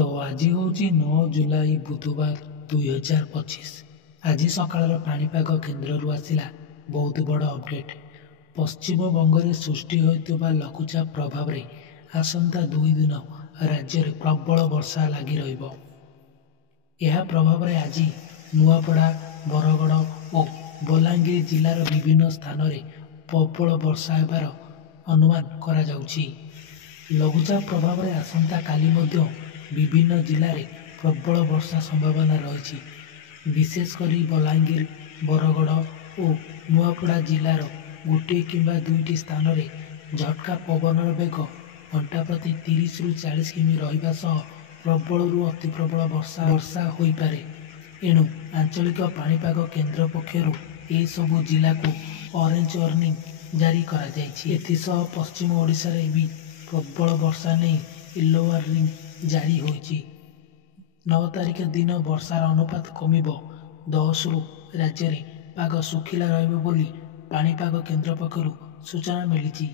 तो आज हूँ 9 जुलाई बुधवार 2025। आज सकाळ पाणीपाग केन्द्र आसला बहुत बड़ अपडेट। पश्चिम बंगरे सृष्टि होइतिबा लघुचाप प्रभाव रे आसंता 2 दिन राज्य में प्रबल वर्षा लगी रहिबो। यह प्रभाव रे आज नुआपड़ा बरगड़ और बलांगीर जिलार विभिन्न स्थान रे प्रबल वर्षा हेबार अनुमान करा जाउछि। लघुचाप प्रभाव रे आसंता काली मध्य विभिन्न जिले में प्रबल वर्षा संभावना रही। विशेषकर बलांगीर बरगड़ और नुआपड़ा जिलार गोटे किंबा दुईटी स्थान में झटका पवनर बेग घंटा प्रति 30 ରୁ 40 किमी रहिबा सह प्रबल अति प्रबल वर्षा होई पारे। एणु आंचलिक पाणीपाग केन्द्र पक्षरु ए सबु जिला को ऑरेंज वार्निंग जारी करा जायछि। एथिसह पश्चिम ओडिशा रे भी प्रबल वर्षा नहीं येलो वार्निंग जारी होइछि। 9 तारिख दिन वर्षार अनुपात कमिबो 10 रु राज्य में पाग सुखिला रहिबो बोली पाणीपाग केन्द्र पक्षरु सूचना मिलिछि।